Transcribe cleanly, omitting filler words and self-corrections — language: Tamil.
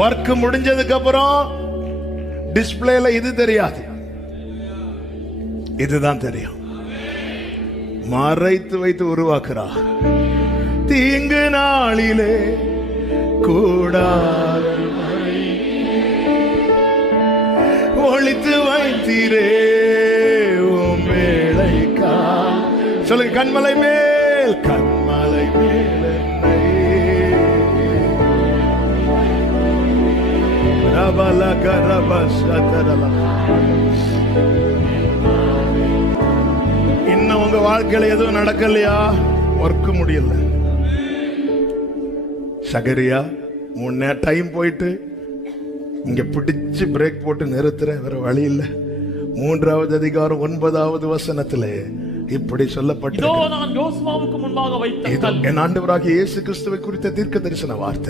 ஒர்க் முடிஞ்சதுக்கு அப்புறம் டிஸ்பிளேல இது தெரியாது, இதுதான் தெரியும். மறைத்து வைத்து உருவாக்குறார். தீங்கு நாளிலே கூடார ஒளித்து வைத்தீரே உம் வேளைக்கா. சொல்லுங்க, கண்மலை மேல் கண்மலை மேல் இன்னும் உங்க வாழ்க்கையில எதுவும் நடக்கலையா? ஒர்க் முடியல. சகரியா, முன்ன டைம் போயிட்டு இங்க பிடிச்சு பிரேக் போட்டு நிறுத்துற, வேற வழி இல்ல. 3வது அதிகாரம் 9வது வசனத்திலே இப்படி சொல்லப்பட்டது, நான் யோசுவாவுக்கு முன்பாக வைத்த என் ஆண்டவராகிய இயேசு கிறிஸ்துவை குறித்த தீர்க்க தரிசன வார்த்தை.